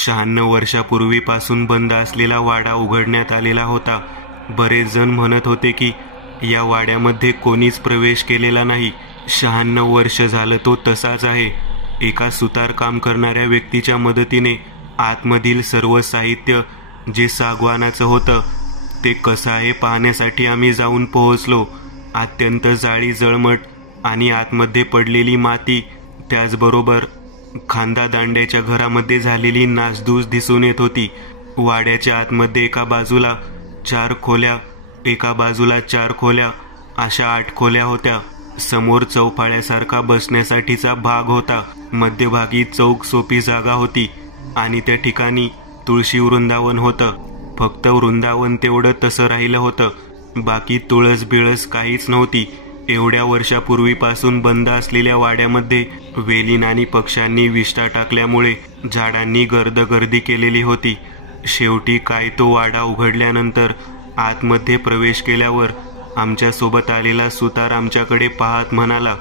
96 वर्षापूर्वीपासून बंद असलेला वाडा उघडण्यात आलेला होता. बरेच जण म्हणत होते की या वाड्यामध्ये कोणीच प्रवेश केलेला नाही. 96 वर्ष झालं तो तसाच आहे. एका सुतार काम करणाऱ्या व्यक्तीच्या मदतीने आतमधील सर्व साहित्य जे सागवानाचं होतं ते कसं आहे पाहण्यासाठी आम्ही जाऊन पोहोचलो. अत्यंत जाळी जळमट आणि आतमध्ये पडलेली माती, त्याचबरोबर खांदा दांड्याच्या घरामध्ये झालेली नासधूस दिसून येत होती. वाड्याच्या आतमध्ये एका बाजूला 4 खोल्या, एका बाजूला 4 खोल्या, अशा 8 खोल्या होत्या. समोर चौफाळ्यासारखा बसण्यासाठीचा भाग होता. मध्यभागी चौक सोपी जागा होती आणि त्या ठिकाणी तुळशी वृंदावन होतं. फक्त वृंदावन तेवढं तसं राहिलं होतं. बाकी तुळस बिळस काहीच नव्हती. एवढ्या वर्षापूर्वीपासून बंद असलेल्या वाड्यामध्ये वेलीन आणि पक्ष्यांनी विष्ठा टाकल्यामुळे झाडांनी गर्दगर्दी केलेली होती. शेवटी काय तो वाडा उघडल्यानंतर आतमध्ये प्रवेश केल्यावर आमच्या सोबत आलेला सुतार आमच्याकडे पाहत म्हणाला,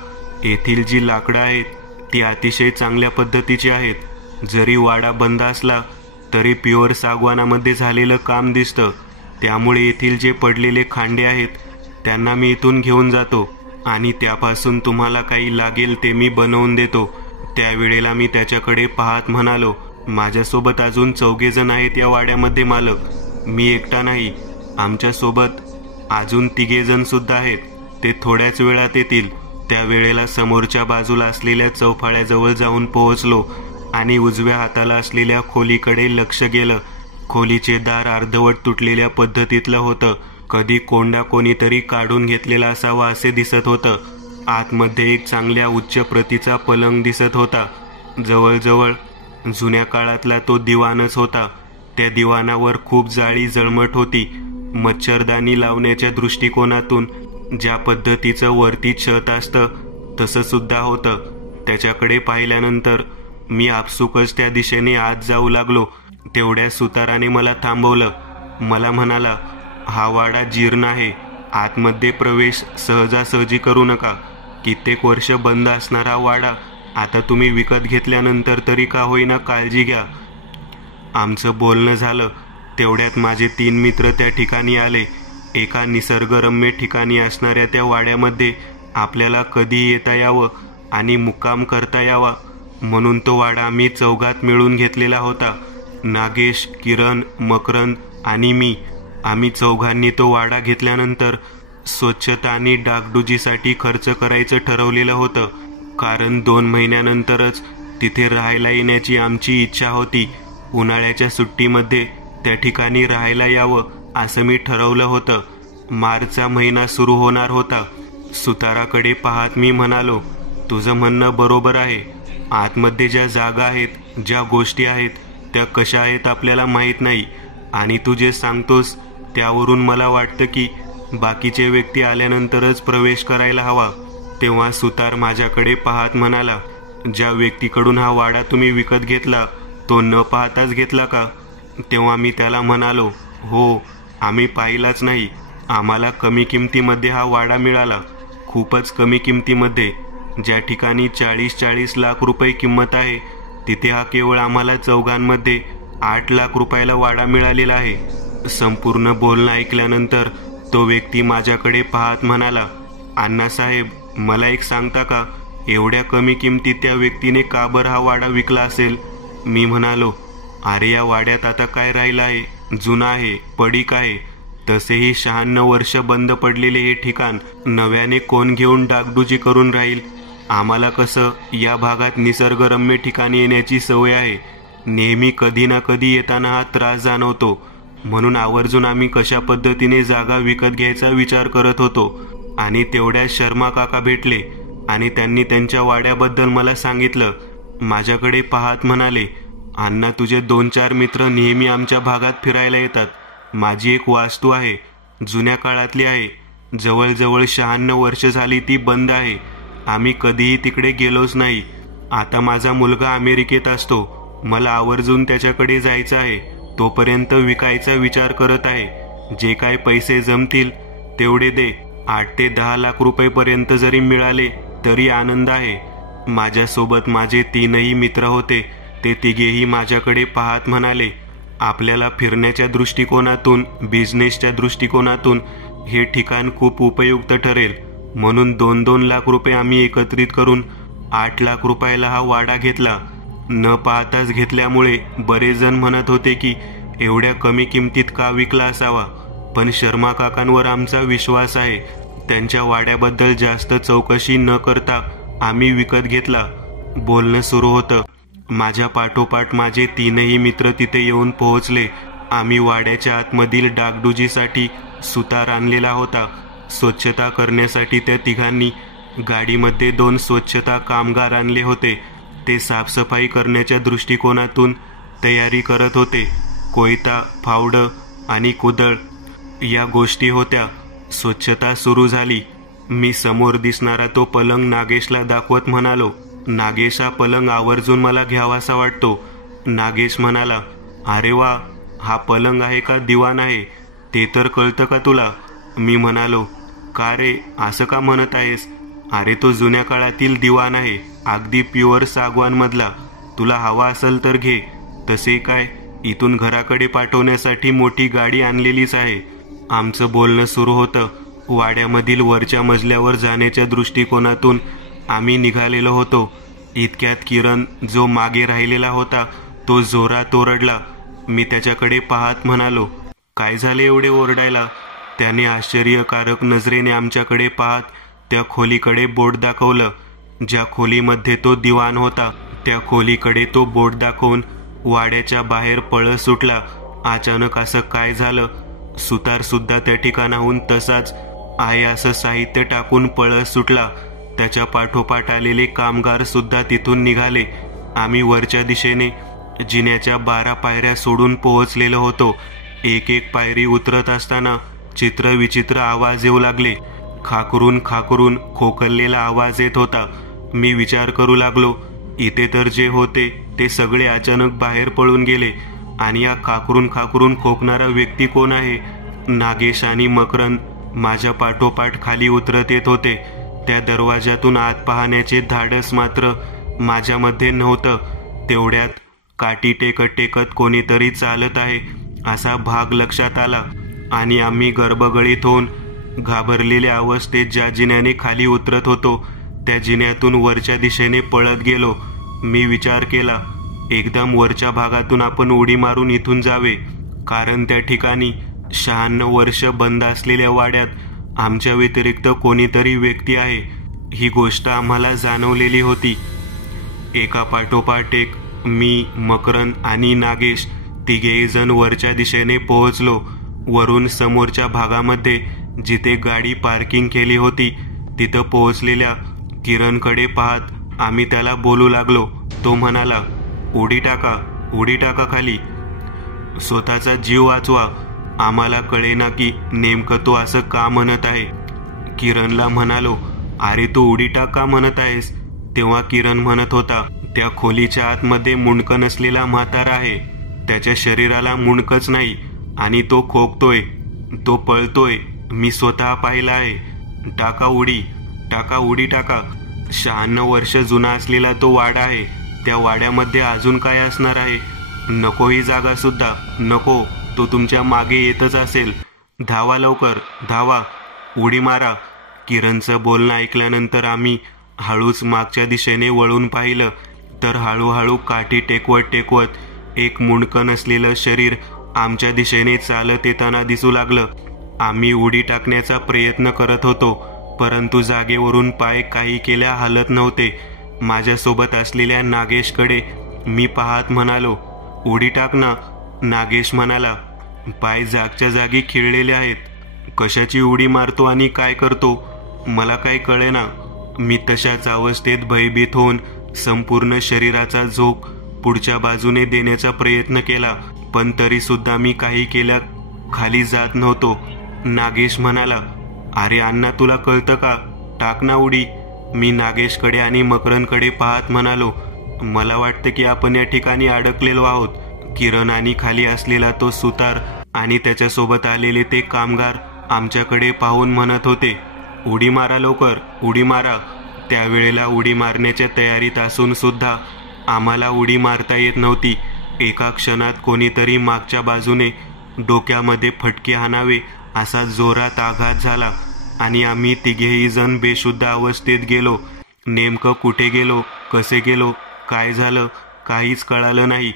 येथील जी लाकडं आहेत ती अतिशय चांगल्या पद्धतीची आहेत. जरी वाडा बंद असला तरी प्युअर सागवानामध्ये झालेलं काम दिसतं. त्यामुळे येथील जे पडलेले खांडे आहेत त्यांना मी इथून घेऊन जातो आणि त्यापासून तुम्हाला काही लागेल ते मी बनवून देतो. त्यावेळेला मी त्याच्याकडे पाहत म्हणालो, माझ्यासोबत अजून 4 जण आहेत या वाड्यामध्ये मालक. मी एकटा नाही, आमच्यासोबत अजून 3 जण सुद्धा आहेत. ते थोड्याच वेळात येतील. त्यावेळेला समोरच्या बाजूला असलेल्या चौफाळ्याजवळ जाऊन पोहोचलो आणि उजव्या हाताला असलेल्या खोलीकडे लक्ष गेलं. खोलीचे दार अर्धवट तुटलेल्या पद्धतीतलं होतं. कधी कोंडा कोणीतरी काढून घेतलेला असावा असे दिसत होतं. आतमध्ये एक चांगल्या उच्च प्रतीचा पलंग दिसत होता. जवळजवळ जुन्या काळातला तो दिवाणच होता. त्या दिवाणावर खूप जाळी जळमट होती. मच्छरदाणी लावण्याच्या दृष्टिकोनातून ज्या पद्धतीचं वरती छत असतं तसं सुद्धा होतं. त्याच्याकडे पाहिल्यानंतर मी आपसुकच त्या दिशेने आत जाऊ लागलो. तेवढ्या सुताराने मला थांबवलं. मला म्हणाला, हा वाडा जीर्ण आहे. आतमध्ये प्रवेश सहजासहजी करू नका. कित्येक वर्ष बंद असणारा वाडा आता तुम्ही विकत घेतल्यानंतर तरी का होईना काळजी घ्या. आमचं बोलणं झालं. तेवढ्यात माझे 3 मित्र त्या ठिकाणी आले. एका निसर्गरम्य ठिकाणी असणाऱ्या त्या वाड्यामध्ये आपल्याला कधी येता यावं आणि मुक्काम करता यावा म्हणून तो वाडा आम्ही 4घात मिळून घेतलेला होता. नागेश, किरण, मकरंद आणि मी. आम्ही 4घांनी तो वाडा घेतल्यानंतर स्वच्छता आणि डागडुजीसाठी खर्च करायचं ठरवलेलं होतं. कारण 2 महिन्यानंतरच तिथे राहायला येण्याची आमची इच्छा होती. उन्हाळ्याच्या सुट्टीमध्ये त्या ठिकाणी राहायला यावं असं मी ठरवलं होतं. मार्चचा महिना सुरू होणार होता. सुताराकडे पाहत मी म्हणालो, तुझं म्हणणं बरोबर आहे. आतमध्ये ज्या जागा आहेत, ज्या गोष्टी आहेत त्या कशा आहेत आपल्याला माहीत नाही आणि तू जे सांगतोस त्यावरून मला वाटतं की बाकीचे व्यक्ती आल्यानंतरच प्रवेश करायला हवा. तेव्हा सुतार माझ्याकडे पाहत म्हणाला, ज्या व्यक्तीकडून हा वाडा तुम्ही विकत घेतला तो न पाहताच घेतला का? तेव्हा मी त्याला म्हणालो, हो, आम्ही पाहिलाच नाही. आम्हाला कमी किमतीमध्ये हा वाडा मिळाला. खूपच कमी किमतीमध्ये. ज्या ठिकाणी 40-40 लाख रुपये किंमत आहे तिथे हा केवळ आम्हाला 4घांमध्ये 8 लाख रुपयाला वाडा मिळालेला आहे. संपूर्ण बोलणं ऐकल्यानंतर तो व्यक्ती माझ्याकडे पाहत म्हणाला, अण्णासाहेब, मला एक सांगता का, एवढ्या कमी किमतीत त्या व्यक्तीने का बरं हा वाडा विकला असेल? मी म्हणालो, अरे या वाड्यात आता काय राहिलं आहे? जुना आहे, पडीक आहे. तसेही 96 वर्ष बंद पडलेले हे ठिकाण नव्याने कोण घेऊन डागडुजी करून राहील? आम्हाला कसं या भागात निसर्गरम्य ठिकाणी येण्याची सवय आहे. नेहमी कधी ना कधी येताना हा त्रास जाणवतो. म्हणून आवर्जून आम्ही कशा पद्धतीने जागा विकत घ्यायचा विचार करत होतो. आणि तेवढ्यात शर्मा काका भेटले आणि त्यांनी त्यांच्या वाड्याबद्दल मला सांगितलं. माझ्याकडे पाहत म्हणाले, अण्णा, तुझे 2-4 मित्र नेहमी आमच्या भागात फिरायला येतात. माझी एक वास्तू आहे, जुन्या काळातली आहे. जवळजवळ 96 वर्ष झाली ती बंद आहे. आम्ही कधीही तिकडे गेलोच नाही. आता माझा मुलगा अमेरिकेत असतो. मला आवर्जून त्याच्याकडे जायचं आहे. तोपर्यंत विकायचा विचार करत आहे. जे काय पैसे जमतील तेवढे दे. 8 ते 10 लाख रुपयेपर्यंत जरी मिळाले तरी आनंद आहे. माझ्यासोबत माझे 3ही मित्र होते. ते तिघेही माझ्याकडे पाहत म्हणाले, आपल्याला फिरण्याच्या दृष्टिकोनातून, बिझनेसच्या दृष्टिकोनातून हे ठिकाण खूप उपयुक्त ठरेल, म्हणून 2-2 लाख रुपये आम्ही एकत्रित करून 8 लाख रुपयाला हा वाडा घेतला. न पाहताच घेतल्यामुळे बरेच जण म्हणत होते की एवढ्या कमी किमतीत का विकला असावा, पण शर्मा काकांवर आमचा विश्वास आहे. त्यांच्या वाड्याबद्दल जास्त चौकशी न करता आम्ही विकत घेतला. बोलणं सुरू होतं. माझ्या पाठोपाठ माझे 3ही मित्र तिथे येऊन पोहोचले. आम्ही वाड्याच्या आतमधील डागडुजीसाठी सुतार आणलेला होता. स्वच्छता करण्यासाठी त्या तिघांनी गाडीमध्ये 2 स्वच्छता कामगार आणले होते. ते साफसफाई करण्याच्या दृष्टिकोनातून तयारी करत होते. कोयता, फावडं आणि कुदळ या गोष्टी होत्या. स्वच्छता सुरू झाली. मी समोर दिसणारा तो पलंग नागेशला दाखवत म्हणालो, नागेश, हा पलंग आवर्जून मला घ्यावासा वाटतो. नागेश म्हणाला, अरे वा, हा पलंग आहे का दिवाण आहे ते तर कळतं का तुला? मी म्हणालो, का रे, असं का म्हणत आहेस? अरे तो जुन्या काळातील दिवाण आहे, अगदी प्युअर सागवानमधला. तुला हवा असेल तर घे. तसे काय, इथून घराकडे पाठवण्यासाठी मोठी गाडी आणलेलीच आहे. आमचं बोलणं सुरू होतं. वाड्यामधील वरच्या मजल्यावर जाण्याच्या दृष्टिकोनातून आम्ही निघालेलो होतो. इतक्यात किरण, जो मागे राहिलेला होता, तो जोरात ओरडला. मी त्याच्याकडे पाहत म्हणालो, काय झाले एवढे ओरडायला? त्याने आश्चर्यकारक नजरेने आमच्याकडे पाहत त्या खोलीकडे बोट दाखवलं. ज्या खोलीमध्ये तो दिवाण होता त्या खोलीकडे तो बोट दाखवून वाड्याच्या बाहेर पळत सुटला. अचानक असं काय झालं? सुतार सुद्धा त्या ठिकाणाहून तसाच आहे असं साहित्य टाकून पळत सुटला. त्याच्या पाठोपाठ आलेले कामगार सुद्धा तिथून निघाले. आम्ही वरच्या दिशेने जिन्याच्या 12 पायऱ्या सोडून पोहोचलेलो होतो. एक एक पायरी उतरत असताना चित्र विचित्र आवाज येऊ लागले. खाकरून खाकरून खोकललेला आवाज येत होता. मी विचार करू लागलो, इथे तर जे होते ते सगळे अचानक बाहेर पळून गेले, आणि या खाकरून खाकरून खोकणारा व्यक्ती कोण आहे? नागेश आणि मकरंद माझ्या पाठोपाठ खाली उतरत येत होते. त्या दरवाजातून आत पाहण्याचे धाडस मात्र माझ्यामध्ये नव्हतं. तेवढ्यात काठी टेकत टेकत कोणीतरी चालत आहे असा भाग लक्षात आला, आणि आम्ही गर्भगळीत होऊन घाबरलेल्या अवस्थेत ज्या जिन्याने खाली उतरत होतो त्या जिन्यातून वरच्या दिशेने पळत गेलो. मी विचार केला, एकदम वरच्या भागातून आपण उडी मारून इथून जावे, कारण त्या ठिकाणी 96 वर्ष बंद असलेल्या वाड्यात आमच्या व्यतिरिक्त कोणीतरी व्यक्ती आहे, ही गोष्ट आम्हाला जाणवलेली होती. एका पाठोपाठ एक मी, मकरंद आणि नागेश तिघेही जण वरच्या दिशेने पोहोचलो. वरून समोरच्या भागामध्ये जिथे गाडी पार्किंग केली होती तिथं पोहोचलेल्या किरणकडे पाहत आम्ही त्याला बोलू लागलो. तो म्हणाला, उडी टाका, उडी टाका खाली, स्वतःचा जीव वाचवा. आम्हाला कळेना की नेमकं तो असं का म्हणत आहे. किरणला म्हणालो, अरे तू उडी टाक का म्हणत आहेस? तेव्हा किरण म्हणत होता, त्या खोलीच्या आतमध्ये मुंडकं नसलेला म्हातारा आहे. त्याच्या शरीराला मुंडकच नाही आणि तो खोकतोय, तो पळतोय, मी स्वतः पाहिला आहे. टाका उडी, टाका उडी टाका. 96 वर्ष जुना असलेला तो वाडा आहे. त्या वाड्यामध्ये अजून काय असणार आहे? नको ही जागा सुद्धा नको. तो तुमच्या मागे येतच असेल. धावा लवकर, धावा, उडी मारा. किरणचं बोलणं ऐकल्यानंतर आम्ही हळूच मागच्या दिशेने वळून पाहिलं तर हळूहळू काठी टेकवत टेकवत एक मुंडकं नसलेलं शरीर आमच्या दिशेने चालत येताना दिसू लागलं. आम्ही उडी टाकण्याचा प्रयत्न करत होतो, परंतु जागेवरून पाय काही केल्या हालत नव्हते. माझ्यासोबत असलेल्या नागेशकडे मी पाहत म्हणालो, उडी टाक ना. नागेश म्हणाला, पाय जागच्या जागी खिळलेले आहेत. कशाची उडी मारतो आणि काय करतो मला काय कळेना. मी तशाच अवस्थेत भयभीत होऊन संपूर्ण शरीराचा झोक पुढच्या बाजूने देण्याचा प्रयत्न केला, पण तरी सुद्धा मी काही केल्या खाली जात नव्हतो. नागेश म्हणाला, अरे अण्णा, तुला कळतं का? टाक ना उडी. मी नागेशकडे आणि मकरंदकडे पाहत म्हणालो, मला वाटतं की आपण या ठिकाणी अडकलेलो आहोत. किरण आणि खाली असलेला तो सुतार आणि त्याच्यासोबत आलेले ते कामगार आमच्याकडे पाहून म्हणत होते, उडी मारा लवकर, उडी मारा. त्यावेळेला उडी मारण्याच्या तयारीत असून सुद्धा आम्हाला उडी मारता येत नव्हती. एका क्षणात कोणीतरी मागच्या बाजूने डोक्यामध्ये फटके हाणावे असा जोरात आघात झाला आणि आम्ही तिघेही जण बेशुद्ध अवस्थेत गेलो. नेमकं कुठे गेलो, कसे गेलो, काय झालं काहीच कळालं नाही.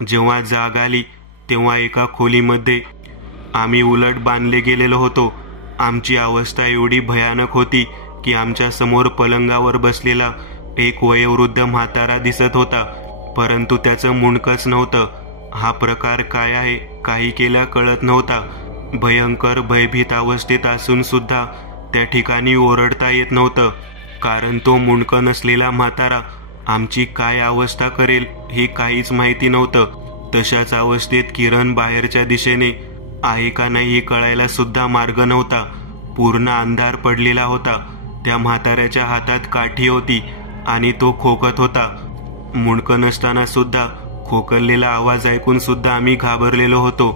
जेव्हा जाग आली तेव्हा एका खोलीमध्ये आम्ही उलट बांधले गेलेलो होतो. आमची अवस्था एवढी भयानक होती की आमच्या समोर पलंगावर बसलेला एक वयोवृद्ध म्हातारा दिसत होता, परंतु त्याचं मुंडकच नव्हतं. हा प्रकार काय आहे काही केल्या कळत नव्हता. भयंकर भयभीत अवस्थेत असून सुद्धा त्या ठिकाणी ओरडता येत नव्हतं, कारण तो मुंडकं नसलेला म्हातारा आमची काय अवस्था करेल हे काहीच माहिती नव्हतं. तशाच अवस्थेत किरण बाहेरच्या दिशेने आहे का नाही हे कळायला सुद्धा मार्ग नव्हता. पूर्ण अंधार पडलेला होता. त्या म्हाताऱ्याच्या हातात काठी होती आणि तो खोकत होता. मुंडकं नसताना सुद्धा खोकलेला आवाज ऐकून सुद्धा आम्ही घाबरलेलो होतो.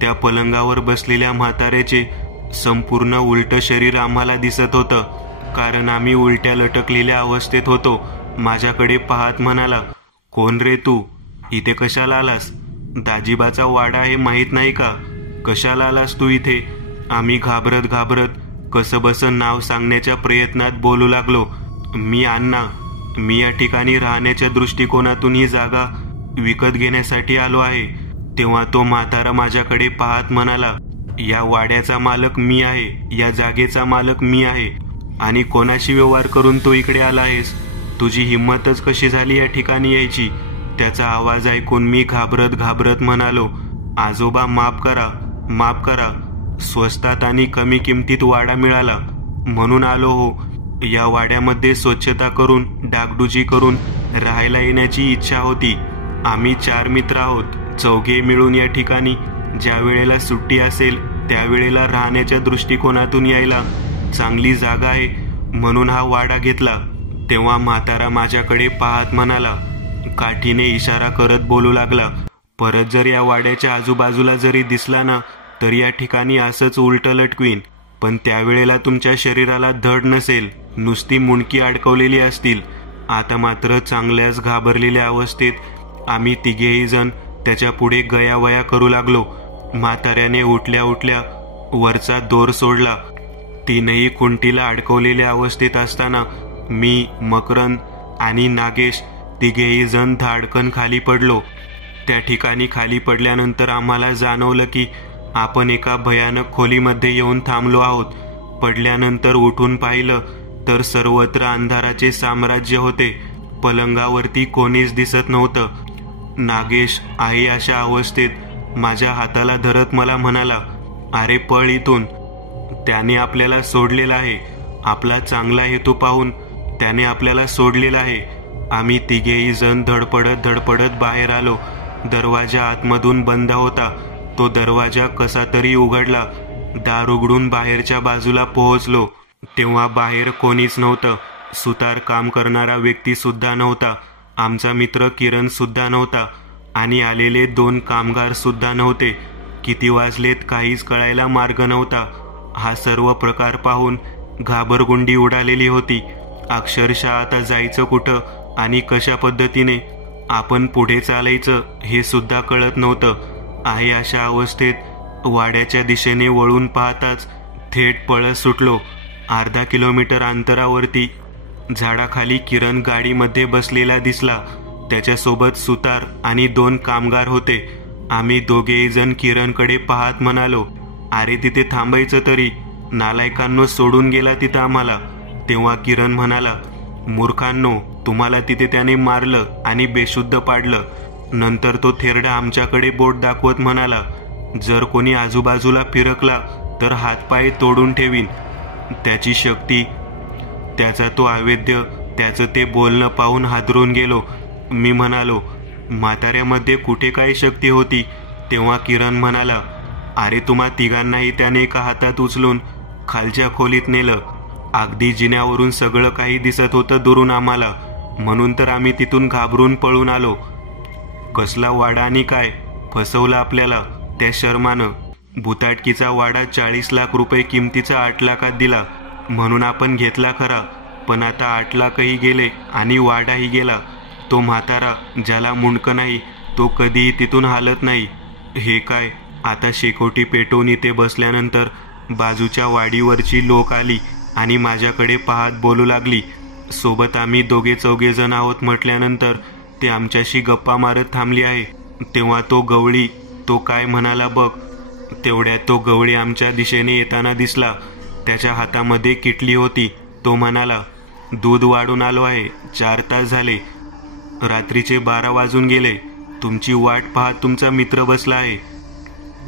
त्या पलंगावर बसलेल्या म्हाताऱ्याचे संपूर्ण उलटं शरीर आम्हाला दिसत होतं, कारण आम्ही उलट्या लटकलेल्या अवस्थेत होतो. माझ्याकडे पाहत म्हणाला, कोण रे तू, इथे कशाला आलास? दाजीबाचा वाडा आहे माहीत नाही का? कशाला आलास तू इथे? आम्ही घाबरत घाबरत कसंबसं नाव सांगण्याच्या प्रयत्नात बोलू लागलो. मी अण्णा, मी या ठिकाणी राहण्याच्या दृष्टिकोनातून ही जागा विकत घेण्यासाठी आलो आहे. तेव्हा तो म्हातारा माझ्याकडे पाहत म्हणाला, या वाड्याचा मालक मी आहे, या जागेचा मालक मी आहे, आणि कोणाशी व्यवहार करून तो इकडे आला आहेस? तुझी हिंमतच कशी झाली या ठिकाणी यायची? त्याचा आवाज ऐकून मी घाबरत घाबरत म्हणालो, आजोबा माफ करा, माफ करा. स्वस्तात आणि कमी किमतीत वाडा मिळाला म्हणून आलो हो. या वाड्यामध्ये स्वच्छता करून डागडुजी करून राहायला येण्याची इच्छा होती. आम्ही 4 मित्र आहोत. 4घे मिळून या ठिकाणी ज्या वेळेला सुट्टी असेल त्यावेळेला राहण्याच्या दृष्टिकोनातून यायला चांगली जागा आहे म्हणून हा वाडा घेतला. तेव्हा म्हातारा माझ्याकडे पाहत म्हणाला, काठीने इशारा करत बोलू लागला, परत जर या वाड्याच्या आजूबाजूला जरी दिसला ना तर या ठिकाणी असंच उलटं लटकवीन. पण त्यावेळेला तुमच्या शरीराला धड नसेल, नुसती मुंडकी अडकवलेली असतील. आता मात्र चांगल्याच घाबरलेल्या अवस्थेत आम्ही तिघेही जण त्याच्या पुढे गयावया करू लागलो. म्हाताऱ्याने उठल्या उठल्या वरचा दोर सोडला. 3ही खुंटीला अडकवलेल्या अवस्थेत असताना मी, मकरंद आणि नागेश तिघेही जण धाडकन खाली पडलो. त्या ठिकाणी खाली पडल्यानंतर आम्हाला जाणवलं की आपण एका भयानक खोलीमध्ये येऊन थांबलो आहोत. पडल्यानंतर उठून पाहिलं तर सर्वत्र अंधाराचे साम्राज्य होते. पलंगावरती कोणीच दिसत नव्हतं. नागेश आहे अशा अवस्थेत माझ्या हाताला धरत मला म्हणाला, अरे पळ इथून, त्याने आपल्याला सोडलेला आहे. आपला चांगला हेतू पाहून त्याने आपल्याला सोडलेला आहे. आम्ही तिघेही जण धडपडत धडपडत बाहेर आलो. दरवाजा आतमधून बंद होता. तो दरवाजा कसा तरी उघडला. दार उघडून बाहेरच्या बाजूला पोहोचलो तेव्हा बाहेर कोणीच नव्हतं. सुतार काम करणारा व्यक्ती सुद्धा नव्हता. आमचा मित्र किरण सुद्धा नव्हता आणि आलेले 2 कामगार सुद्धा नव्हते. किती वाजलेत काहीच कळायला मार्ग नव्हता. हा सर्व प्रकार पाहून घाबरगुंडी उडालेली होती. अक्षरशः आता जायचं कुठं आणि कशा पद्धतीने आपण पुढे चालायचं हे सुद्धा कळत नव्हतं. आहे अशा अवस्थेत वाड्याच्या दिशेने वळून पाहताच थेट पळत सुटलो. अर्धा किलोमीटर अंतरावरती झाडाखाली किरण गाडीमध्ये बसलेला दिसला. त्याच्यासोबत सुतार आणि 2 कामगार होते. आम्ही दोघेही जण किरणकडे पाहत म्हणालो, अरे तिथे थांबायचं तरी, नालायकांनो सोडून गेला तिथं आम्हाला. तेव्हा किरण म्हणाला, मूर्खांनो, तुम्हाला तिथे त्याने मारलं आणि बेशुद्ध पाडलं. नंतर तो थेरडा आमच्याकडे बोट दाखवत म्हणाला, जर कोणी आजूबाजूला फिरकला तर हातपाय तोडून ठेवीन. त्याची शक्ती, त्याचा तो अवैद्य, त्याचं ते बोलणं पाहून हादरून गेलो. मी म्हणालो, म्हाताऱ्यामध्ये कुठे काय शक्ती होती? तेव्हा किरण म्हणाला, अरे तुम्हा तिघांनाही त्याने एका हातात उचलून खालच्या खोलीत नेलं. अगदी जिन्यावरून सगळं काही दिसत होतं दुरून आम्हाला, म्हणून तर आम्ही तिथून घाबरून पळून आलो. कसला वाडा आणि काय, फसवलं आपल्याला त्या शर्मानं. भुताटकीचा वाडा 40 लाख रुपये किमतीचा 8 लाखात दिला म्हणून आपण घेतला खरा, पण आता 8 लाखही गेले आणि वाडाही गेला. तो म्हातारा ज्याला मुंडकं नाही तो कधीही तिथून हालत नाही. हे काय? आता शेकोटी पेटवून इथे बसल्यानंतर बाजूच्या वाडीवरची लोक आली आणि माझ्याकडे पाहत बोलू लागली. सोबत आम्ही 2-4 जण आहोत म्हटल्यानंतर ते आमच्याशी गप्पा मारत थांबली आहे. तेव्हा तो गवळी तो काय म्हणाला बघ. तेवढ्यात तो गवळी आमच्या दिशेने येताना दिसला. त्याच्या हातामध्ये किटली होती. तो म्हणाला, दूध वाढून आलो आहे, 4 तास झाले, रात्रीचे 12 वाजून गेले, तुमची वाट पाहत तुमचा मित्र बसला आहे.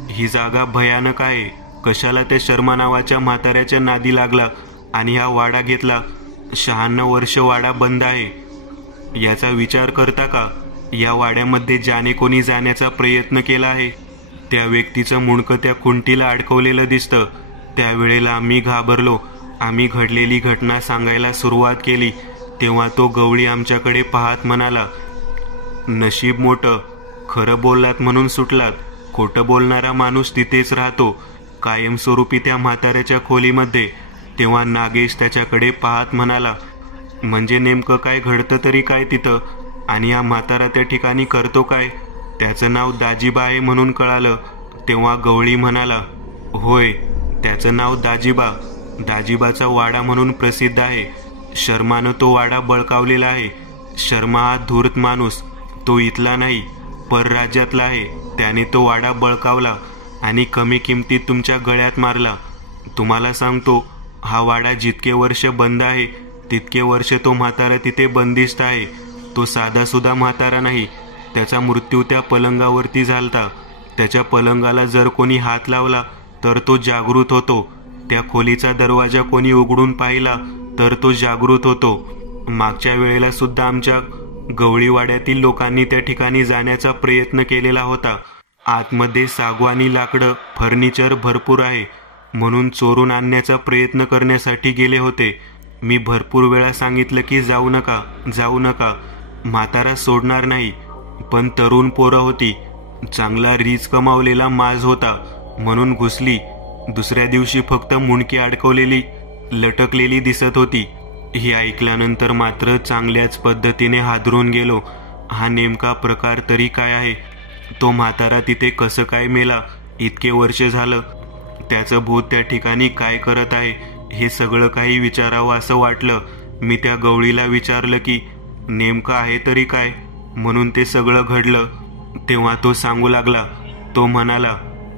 ही जागा भयानक आहे. कशाला त्या शर्मा नावाच्या म्हाताऱ्याच्या नादी लागला आणि हा वाडा घेतला. 96 वर्ष वाडा बंद आहे. याचा विचार करता का? या वाड्यामध्ये ज्याने कोणी जाण्याचा प्रयत्न केला आहे त्या व्यक्तीचं मुंडकं त्या खुंटीला अडकवलेलं दिसतं. त्यावेळेला आम्ही घाबरलो. आम्ही घडलेली घटना सांगायला सुरुवात केली. तेव्हा तो गवळी आमच्याकडे पाहत म्हणाला, नशीब मोठं, खरं बोललात म्हणून सुटलात. खोटं बोलणारा माणूस तिथेच राहतो कायमस्वरूपी त्या म्हाताऱ्याच्या खोलीमध्ये. तेव्हा नागेश त्याच्याकडे पाहत म्हणाला, म्हणजे नेमकं काय घडतं तरी काय तिथं? आणि हा म्हातारा त्या ठिकाणी करतो काय? त्याचं नाव दाजीबा आहे म्हणून कळालं. तेव्हा गवळी म्हणाला, होय, त्याचं नाव दाजीबा. दाजीबाचा वाडा म्हणून प्रसिद्ध आहे. शर्मानं तो वाडा बळकावलेला आहे. शर्मा हा धूर्त माणूस, तो इथला नाही, परराज्यातला आहे. त्याने तो वाडा बळकावला आणि कमी किमतीत तुमच्या गळ्यात मारला. तुम्हाला सांगतो, हा वाडा जितके वर्ष बंद आहे तितके वर्ष तो म्हातारा तिथे बंदिस्त आहे. तो साधासुद्धा म्हातारा नाही. त्याचा मृत्यू त्या पलंगावरती झालता. त्याच्या पलंगाला जर कोणी हात लावला तर तो जागृत होतो. त्या खोलीचा दरवाजा कोणी उघडून पाहिला तर तो जागृत होतो. मागच्या वेळेला सुद्धा आमच्या गवळीवाड्यातील लोकांनी त्या ठिकाणी जाण्याचा प्रयत्न केलेला होता. आतमध्ये सागवानी लाकडं फर्निचर भरपूर आहे म्हणून चोरून आणण्याचा प्रयत्न करण्यासाठी गेले होते. मी भरपूर वेळा सांगितलं की जाऊ नका, जाऊ नका, म्हातारा सोडणार नाही. पण तरुण पोरं होती, चांगला रीच कमावलेला माज होता म्हणून घुसली. दुसऱ्या दिवशी फक्त मुंडकी अडकवलेली लटकलेली दिसत होती. हे ऐकल्यानंतर मात्र चांगल्याच पद्धतीने हादरून गेलो. हा नेमका प्रकार तरी काय आहे? तो म्हातारा तिथे कसं काय मेला? इतके वर्ष झालं. त्याचं भूत त्या ठिकाणी काय करत आहे? हे सगळं काही विचारावं असं वाटलं. मी त्या गवळीला विचारलं की नेमकं आहे तरी काय, म्हणून ते सगळं घडलं. तेव्हा तो सांगू लागला. तो म्हणाला,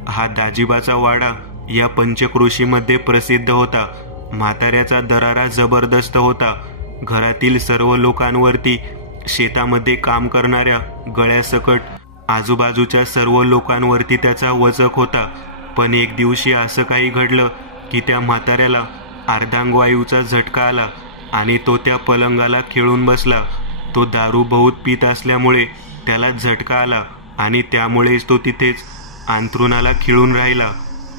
हा दाजीबाचा वाडा या पंचक्रोशीमध्ये प्रसिद्ध होता. म्हाताऱ्याचा दरारा जबरदस्त होता. घरातील सर्व लोकांवरती, शेतामध्ये काम करणाऱ्या गळ्यासकट आजूबाजूच्या सर्व लोकांवरती त्याचा वचक होता. पण एक दिवशी असं काही घडलं की त्या म्हाताऱ्याला अर्धांगवायूचा झटका आला आणि तो त्या पलंगाला खिळून बसला. तो दारू बहुत पीत असल्यामुळे त्याला झटका आला आणि त्यामुळेच तो तिथेच अंथरुणाला खिळून राहिला.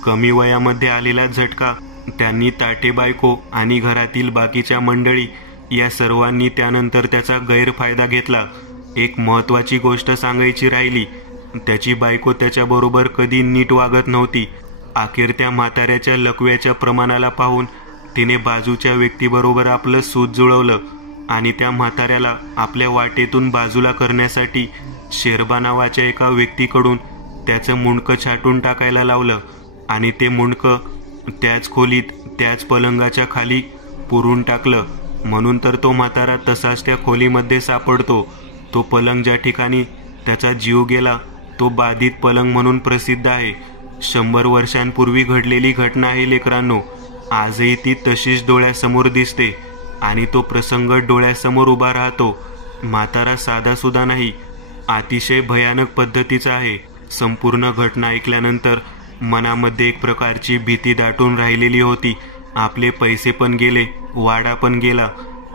कमी वयामध्ये आलेला झटका. त्यांनी ताटे बायको आणि घरातील बाकीच्या मंडळी या सर्वांनी त्यानंतर त्याचा गैरफायदा घेतला. एक महत्त्वाची गोष्ट सांगायची राहिली, त्याची बायको त्याच्याबरोबर कधी नीट वागत नव्हती. अखेर त्या म्हाताऱ्याच्या लकव्याच्या प्रमाणाला पाहून तिने बाजूच्या व्यक्तीबरोबर आपलं सूत जुळवलं आणि त्या म्हाताऱ्याला आपल्या वाटेतून बाजूला करण्यासाठी शेरबा नावाच्या एका व्यक्तीकडून त्याचं मुंडकं छाटून टाकायला लावलं आणि ते मुंडकं त्याच खोलीत त्याच पलंगाच्या खाली पुरून टाकलं. म्हणून तर तो म्हातारा तसाच त्या खोलीमध्ये सापडतो. तो पलंग ज्या ठिकाणी त्याचा जीव गेला तो बाधित पलंग म्हणून प्रसिद्ध आहे. 100 वर्षांपूर्वी घडलेली घटना आहे लेकरांनो. आजही ती तशीच डोळ्यासमोर दिसते आणि तो प्रसंग डोळ्यासमोर उभा राहतो. म्हातारा साधासुद्धा नाही, अतिशय भयानक पद्धतीचा आहे. संपूर्ण घटना ऐकल्यानंतर मनामध्ये एक प्रकारची भीती दाटून राहिलेली होती. आपले पैसे पण गेले, वाडा पण गेला.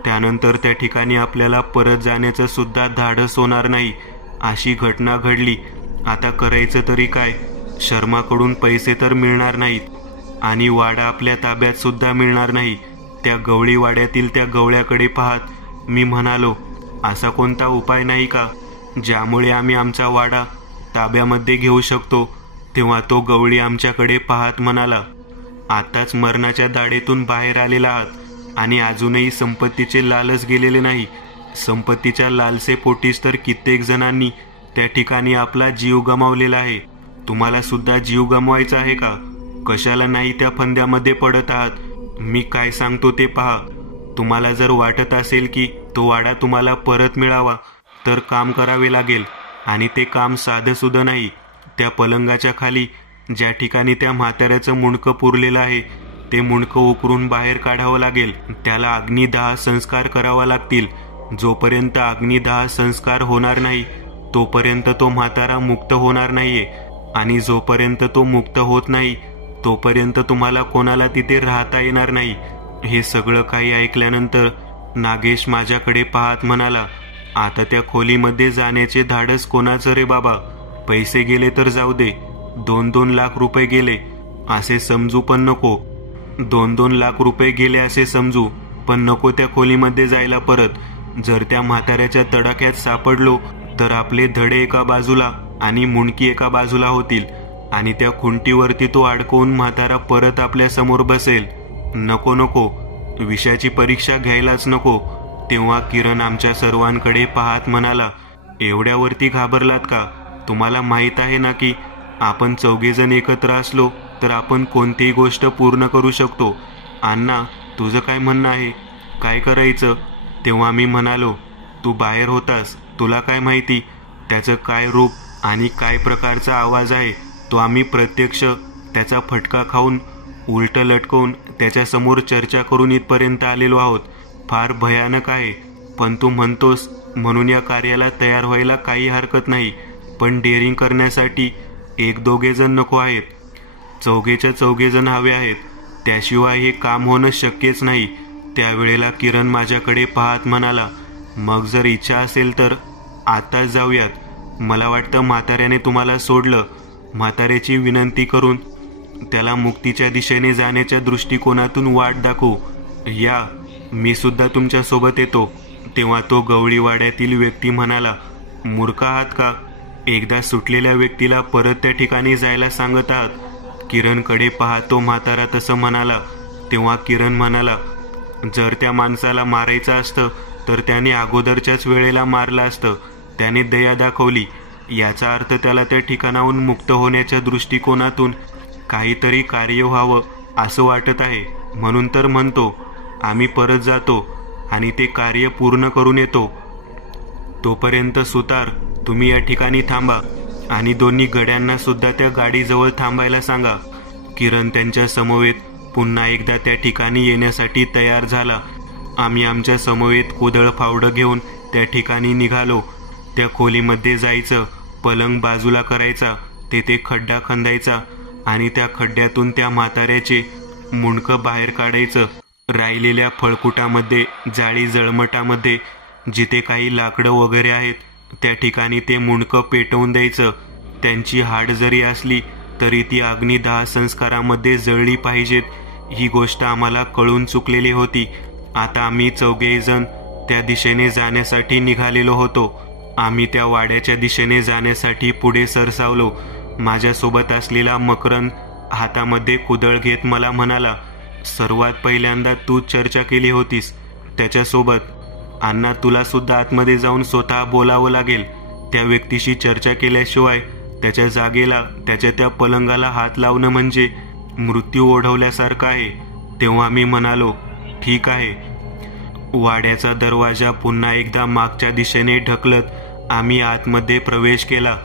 त्यानंतर त्या ठिकाणी आपल्याला परत जाण्याचं सुद्धा धाडस होणार नाही अशी घटना घडली. आता करायचं तरी काय? शर्माकडून पैसे तर मिळणार नाहीत आणि वाडा आपल्या ताब्यात सुद्धा मिळणार नाही. त्या गवळी वाड्यातील त्या गवळ्याकडे पाहत मी म्हणालो, असा कोणता उपाय नाही का ज्यामुळे आम्ही आमचा वाडा ताब्यामध्ये घेऊ शकतो? तेव्हा तो गवळी आमच्याकडे पाहत म्हणाला, आताच मरणाच्या दाढेतून बाहेर आलेला आहात आणि अजूनही संपत्तीचे लालच गेलेले नाही. संपत्तीच्या लालसेपोटीच तर कित्येक जणांनी त्या ठिकाणी आपला जीव गमावलेला आहे. तुम्हाला सुद्धा जीव गमवायचा आहे का? कशाला नाही त्या फंद्यामध्ये पडत आहात? मी काय सांगतो ते पहा. तुम्हाला जर वाटत असेल की तो वाडा तुम्हाला परत मिळावा तर काम करावे लागेल, आणि ते काम साधं सुद्धा नाही. त्या पलंगाच्या खाली ज्या ठिकाणी त्या म्हाताऱ्याचं मुंडकं पुरलेलं आहे ते मुंडकं उकरून बाहेर काढावं लागेल. त्याला अग्निदाह संस्कार करावा लागतील. जोपर्यंत अग्निदाह संस्कार होणार नाही तोपर्यंत तो म्हातारा मुक्त होणार नाहीये, आणि जोपर्यंत तो मुक्त होत नाही तोपर्यंत तुम्हाला कोणाला तिथे राहता येणार नाही. हे सगळं काही ऐकल्यानंतर नागेश माझ्याकडे पाहत म्हणाला, आता त्या खोलीमध्ये जाण्याचे धाडस कोणाचं रे बाबा? पैसे गेले तर जाऊ दे, 2-2 लाख रुपये गेले असे समजू पण नको. 2-2 लाख रुपये गेले असे समजू, पण नको त्या खोलीमध्ये जायला परत. जर त्या म्हाताऱ्याच्या तडाख्यात सापडलो तर आपले धडे एका बाजूला आणि मुंडकी एका बाजूला होतील, आणि त्या खुंटीवरती तो अडकवून म्हातारा परत आपल्या समोर बसेल. नको नको, विषयाची परीक्षा घ्यायलाच नको. तेव्हा किरण आमच्या सर्वांकडे पाहत म्हणाला, एवढ्यावरती घाबरलात का? तुम्हाला माहीत आहे ना की आपण 4 जण एकत्र असलो तर आपण कोणतीही गोष्ट पूर्ण करू शकतो. अण्णा, तुझं काय म्हणणं आहे? काय करायचं? तेव्हा मी म्हणालो, तू बाहेर होतास, तुला काय माहिती त्याचं काय रूप आणि काय प्रकारचा आवाज आहे. तो आम्ही प्रत्यक्ष त्याचा फटका खाऊन उलट लटकवून त्याच्यासमोर चर्चा करून इथपर्यंत आलेलो आहोत. फार भयानक आहे, पण तू म्हणतोस म्हणून या कार्याला तयार व्हायला काही हरकत नाही. पण डेअरिंग करण्यासाठी 1-2 जण नको आहेत, 4च्या 4 जण हवे आहेत. त्याशिवाय हे काम होणं शक्यच नाही. त्यावेळेला किरण माझ्याकडे पाहत म्हणाला, मग जर इच्छा असेल तर आताच जाऊयात. मला वाटतं म्हाताऱ्याने तुम्हाला सोडलं. म्हाताऱ्याची विनंती करून त्याला मुक्तीच्या दिशेने जाण्याच्या दृष्टिकोनातून वाट दाखवू. या, मी सुद्धा तुमच्या सोबत येतो. तेव्हा तो गवळीवाड्यातील व्यक्ती म्हणाला, मूर्ख आहात का? एकदा सुटलेल्या व्यक्तीला परत त्या ठिकाणी जायला सांगत आहात. किरणकडे पाहतो म्हातारा तसं म्हणाला. तेव्हा किरण म्हणाला, जर त्या माणसाला मारायचं असतं तर त्याने अगोदरच्याच वेळेला मारलं असतं. त्याने दया दाखवली, याचा अर्थ त्याला त्या ठिकाणाहून मुक्त होण्याच्या दृष्टिकोनातून काहीतरी कार्य व्हावं असं वाटत आहे. म्हणून तर म्हणतो, आम्ही परत जातो आणि ते कार्य पूर्ण करून येतो. तोपर्यंत सुतार, तुम्ही या ठिकाणी थांबा आणि दोन्ही गड्यांना सुद्धा त्या गाडीजवळ थांबायला सांगा. किरण त्यांच्या समवेत पुन्हा एकदा त्या ठिकाणी येण्यासाठी तयार झाला. आम्ही आमच्या समवेत कुदळ फावडं घेऊन त्या ठिकाणी निघालो. त्या खोलीमध्ये जायचं, पलंग बाजूला करायचा, तेथे खड्डा खंदायचा आणि त्या खड्ड्यातून त्या म्हाताऱ्याचे मुंडकं बाहेर काढायचं. राहिलेल्या फळकुटामध्ये, जाळी जळमटामध्ये जिथे काही लाकडं वगैरे आहेत त्या ठिकाणी ते मुंडकं पेटवून द्यायचं. त्यांची हाड जरी असली तरी ती अग्निदाह संस्कारामध्ये जळली पाहिजेत, ही गोष्ट आम्हाला कळून चुकलेली होती. आता आम्ही 4 जण त्या दिशेने जाण्यासाठी निघालेलो होतो. आम्ही त्या वाड्याच्या दिशेने जाण्यासाठी पुढे सरसावलो. माझ्यासोबत असलेला मकरंद हातामध्ये कुदळ घेत मला म्हणाला, सर्वात पहिल्यांदा तू चर्चा केली होतीस त्याच्यासोबत. अण्णा, तुला सुद्धा आतमध्ये जाऊन स्वतः बोलावं लागेल. त्या व्यक्तीशी चर्चा केल्याशिवाय त्याच्या जागेला, त्याच्या त्या पलंगाला हात लावणं म्हणजे मृत्यू ओढवल्यासारखं आहे. तेव्हा मी म्हणालो, ठीक आहे. वाड्याचा दरवाजा पुन्हा एकदा मागच्या दिशेने ढकलत आम्ही आतमध्ये प्रवेश केला.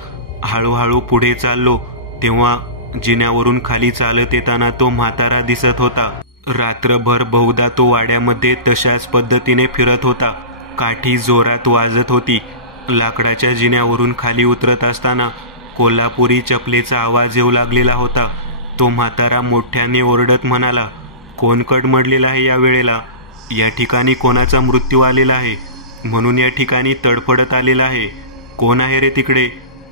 हळूहळू पुढे चाललो तेव्हा जिन्यावरून खाली चालत येताना तो म्हातारा दिसत होता. रात्रभर बहुधा तो वाड्यामध्ये तशाच पद्धतीने फिरत होता. काठी जोरात वाजत होती. लाकडाच्या जिन्यावरून खाली उतरत असताना कोल्हापुरी चपलेचा आवाज येऊ लागलेला होता. तो म्हातारा मोठ्याने ओरडत म्हणाला, कोण कडमडलेला आहे या वेळेला? या ठिकाणी कोणाचा मृत्यू आलेला आहे म्हणून या ठिकाणी तडफडत आलेला आहे. कोण आहे रे तिकडे?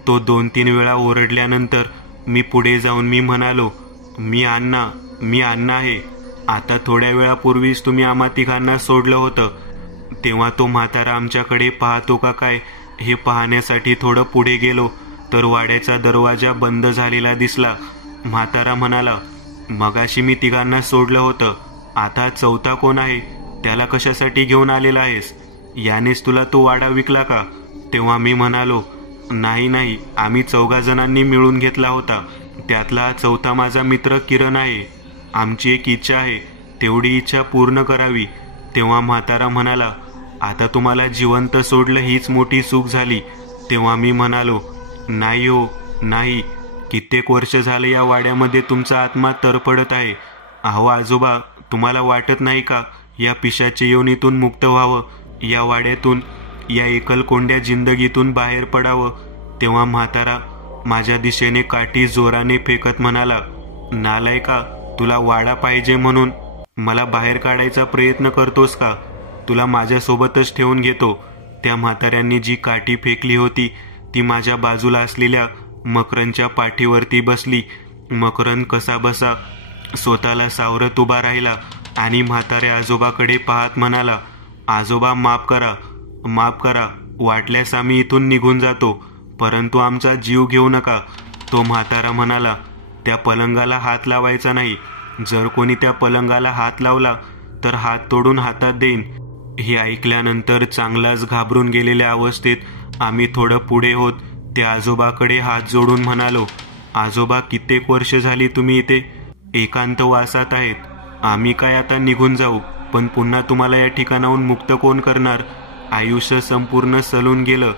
तो 2-3 वेळा ओरडल्यानंतर मी पुढे जाऊन मी म्हणालो, मी अण्णा आहे. आता थोड्या वेळापूर्वीच तुम्ही आम्हा तिघांना सोडलं होतं. तेव्हा तो म्हातारा आमच्याकडे पाहतो का काय हे पाहण्यासाठी थोडं पुढे गेलो तर वाड्याचा दरवाजा बंद झालेला दिसला. म्हातारा म्हणाला, मगाशी मी तिघांना सोडलं होतं, आता 4था कोण आहे? त्याला कशासाठी घेऊन आलेला आहेस? यानेच तुला तो वाडा विकला का? तेव्हा मी म्हणालो, नाही नाही, आम्ही 4 जणांनी मिळून घेतला होता. त्यातला 4था माझा मित्र किरण आहे. आमची एक इच्छा आहे, तेवढी इच्छा पूर्ण करावी. तेव्हा म्हातारा म्हणाला, आता तुम्हाला जिवंत सोडलं हीच मोठी चूक झाली. तेव्हा मी म्हणालो, नाही हो नाही, कित्येक वर्ष झाले या वाड्यामध्ये तुमचा आत्मा तरफडत आहे. अहो आजोबा, तुम्हाला वाटत नाही का या पिशाच्या योनीतून मुक्त व्हावं, या वाड्यातून, या एकलकोंड्या जिंदगीतून बाहेर पडावं? तेव्हा म्हातारा माझ्या दिशेने काठी जोराने फेकत म्हणाला, नालायका, तुला वाडा पाहिजे म्हणून मला बाहेर काढायचा प्रयत्न करतोस का? तुला माझ्यासोबतच ठेवून घेतो. त्या म्हाताऱ्यांनी जी काठी फेकली होती ती माझ्या बाजूला असलेल्या मकरनच्या पाठीवरती बसली. मकरन कसा बसा स्वतःला सावरत उभा राहिला आणि म्हाताऱ्या आजोबाकडे पाहत म्हणाला, आजोबा माफ करा, माफ करा. वाटल्यास आम्ही इथून निघून जातो, परंतु आमचा जीव घेऊ नका. तो म्हातारा म्हणाला, त्या पलंगाला हात लावायचा नाही. जर कोणी त्या पलंगाला हात लावला तर हात तोडून हातात देईन. हे ऐकल्यानंतर चांगलाच घाबरून गेलेल्या अवस्थेत आम्ही थोडं पुढे होत त्या आजोबाकडे हात जोडून म्हणालो, आजोबा, कित्येक वर्ष झाली तुम्ही इथे एकांतवासात आहेत. आम्ही काय आता निघून जाऊ, पण पुन्हा तुम्हाला या ठिकाणाहून मुक्त कोण करणार? आयुष्य संपूर्ण सलून गेलं,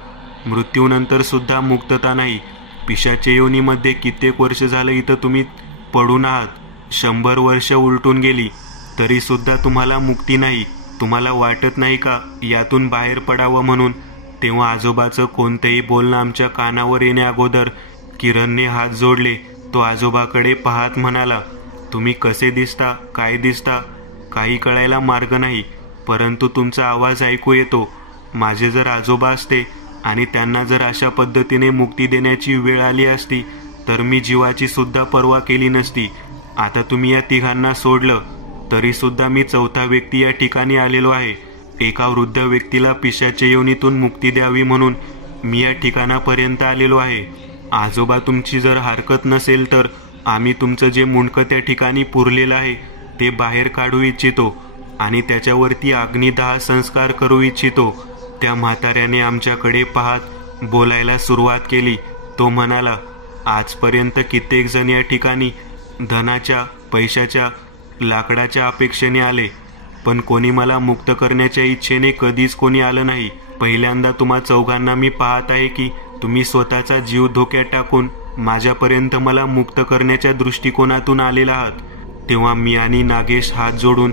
मृत्यूनंतर सुद्धा मुक्तता नाही. पिशाच्या योनीमध्ये कित्येक वर्ष झालं इथं तुम्ही पडून आहात. 100 वर्ष उलटून गेली तरी सुद्धा तुम्हाला मुक्ती नाही. तुम्हाला वाटत नाही का यातून बाहेर पडावं म्हणून? तेव्हा आजोबाचं कोणतेही बोलणं आमच्या कानावर येण्या अगोदर किरणने हात जोडले. तो आजोबाकडे पाहत म्हणाला, तुम्ही कसे दिसता, काय दिसता, काही कळायला मार्ग नाही, परंतु तुमचा आवाज ऐकू येतो. माझे जर आजोबा असते आणि त्यांना जर अशा पद्धतीने मुक्ती देण्याची वेळ आली असती तर मी जीवाची सुद्धा पर्वा केली नसती. आता तुम्ही या तिघांना सोडलं तरी सुद्धा मी 4था व्यक्ती या ठिकाणी आलेलो आहे. एका वृद्ध व्यक्तीला पिशाच्या योनीतून मुक्ती द्यावी म्हणून मी या ठिकाणापर्यंत आलेलो आहे. आजोबा, तुमची जर हरकत नसेल तर आम्ही तुमचं जे मुंडकं त्या ठिकाणी पुरलेलं आहे ते बाहेर काढू इच्छितो आणि त्याच्यावरती अग्निदाह संस्कार करू इच्छितो. त्या म्हाताऱ्याने आमच्याकडे पाहत बोलायला सुरुवात केली. तो म्हणाला, आजपर्यंत कित्येक जण या ठिकाणी धनाच्या, पैशाच्या, लाकडाच्या अपेक्षेने आले, पण कोणी मला मुक्त करण्याच्या इच्छेने कधीच कोणी आलं नाही. पहिल्यांदा तुम्हा 4घांना मी पाहत आहे की तुम्ही स्वतःचा जीव धोक्यात टाकून माझ्यापर्यंत मला मुक्त करण्याच्या दृष्टिकोनातून आलेला आहात. तेव्हा मी आणि नागेश हात जोडून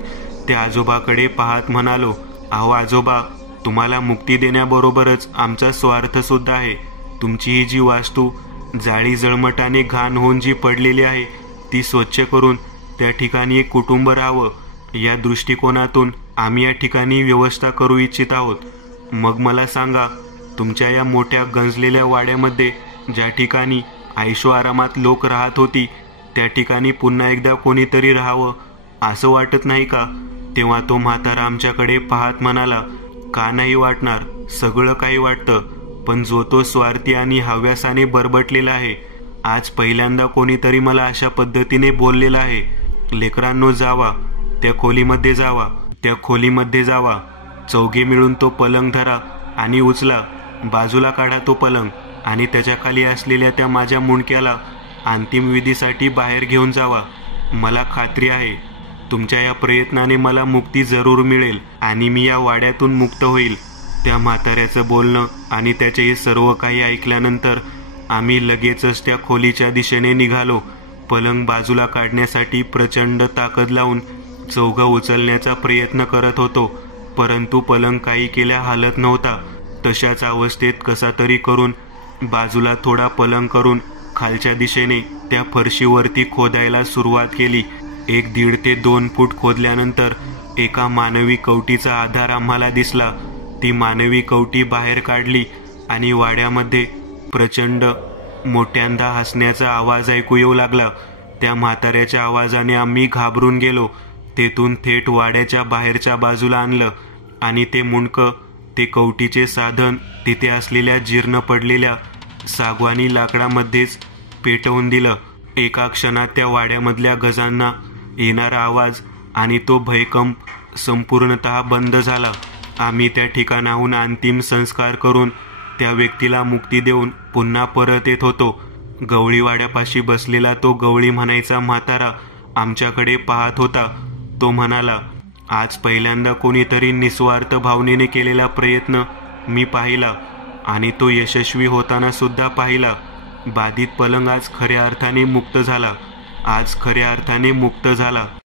त्या आजोबाकडे पाहत म्हणालो, अहो आजोबा, तुम्हाला मुक्ती देण्याबरोबरच आमचा स्वार्थ सुद्धा आहे. तुमची ही जी वास्तू जाळी जळमटाने घाण होऊन जी पडलेली आहे ती स्वच्छ करून त्या ठिकाणी एक कुटुंब राहावं, या दृष्टिकोनातून आम्ही या ठिकाणी व्यवस्था करू इच्छित आहोत. मग मला सांगा, तुमच्या या मोठ्या गंजलेल्या वाड्यामध्ये ज्या ठिकाणी ऐशो आरामात लोक राहत होती त्या ठिकाणी पुन्हा एकदा कोणीतरी राहावं असं वाटत नाही का? तेव्हा तो म्हातारा आमच्याकडे पाहत म्हणाला, का नाही वाटणार, सगळं काही वाटतं, पण जो तो स्वार्थी आणि हव्यासाने बरबटलेला आहे. आज पहिल्यांदा कोणीतरी मला अशा पद्धतीने बोललेला आहे. लेकरांनो, जावा, त्या खोलीमध्ये जावा, त्या खोलीमध्ये जावा. 4घे मिळून तो पलंग धरा आणि उचला, बाजूला काढा तो पलंग आणि त्याच्या खाली असलेल्या त्या माझ्या मुंडक्याला अंतिम विधीसाठी बाहेर घेऊन जावा. मला खात्री आहे तुमच्या या प्रयत्नाने मला मुक्ती जरूर मिळेल आणि मी या वाड्यातून मुक्त होईल. त्या म्हाताऱ्याचं बोलणं आणि त्याचे हे सर्व काही ऐकल्यानंतर आम्ही लगेचच त्या खोलीच्या दिशेने निघालो. पलंग बाजूला काढण्यासाठी प्रचंड ताकद लावून 4घं उचलण्याचा प्रयत्न करत होतो, परंतु पलंग काही केल्या हालत नव्हता. तशाच अवस्थेत कसा तरी करून बाजूला थोडा पलंग करून खालच्या दिशेने त्या फरशीवरती खोदायला सुरुवात केली. 1.5 ते 2 फूट खोदल्यानंतर एका मानवी कवटीचा आधार आम्हाला दिसला. ती मानवी कवटी बाहेर काढली आणि वाड्यामध्ये प्रचंड मोठ्यांदा हसण्याचा आवाज ऐकू येऊ लागला. त्या म्हाताऱ्याच्या आवाजाने आम्ही घाबरून गेलो. तेथून थेट वाड्याच्या बाहेरच्या बाजूला आणलं आणि ते मुंडकं, ते कवटीचे साधन तिथे असलेल्या जीर्ण पडलेल्या सागवानी लाकडामध्येच पेटवून दिलं. एका क्षणात त्या वाड्यामधल्या गजांना येणारा आवाज आणि तो भयकंप संपूर्णतः बंद झाला आम्ही त्या ठिकाणाहून अंतिम संस्कार करून त्या व्यक्तीला मुक्ती देऊन पुन्हा परत येत होतो. गवळीवाड्यापाशी बसलेला तो गवळी म्हणायचा म्हातारा आमच्याकडे पाहत होता. तो म्हणाला, आज पहिल्यांदा कोणीतरी निस्वार्थ भावनेने केलेला प्रयत्न मी पाहिला आणि तो यशस्वी होताना सुद्धा पाहिला. बाधित पलंग आज खऱ्या अर्थाने मुक्त झाला.